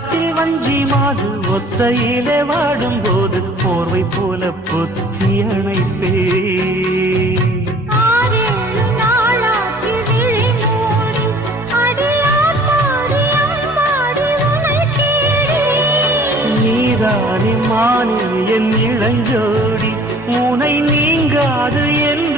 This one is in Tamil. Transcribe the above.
காத்தில் வஞ்சி மாது ஒத்தையிலே வாடும் போது போர்வை போல பொத்தி அணைப்பே நீதானே மானே என் இளஞ்சோடி உனை நீங்காது என்று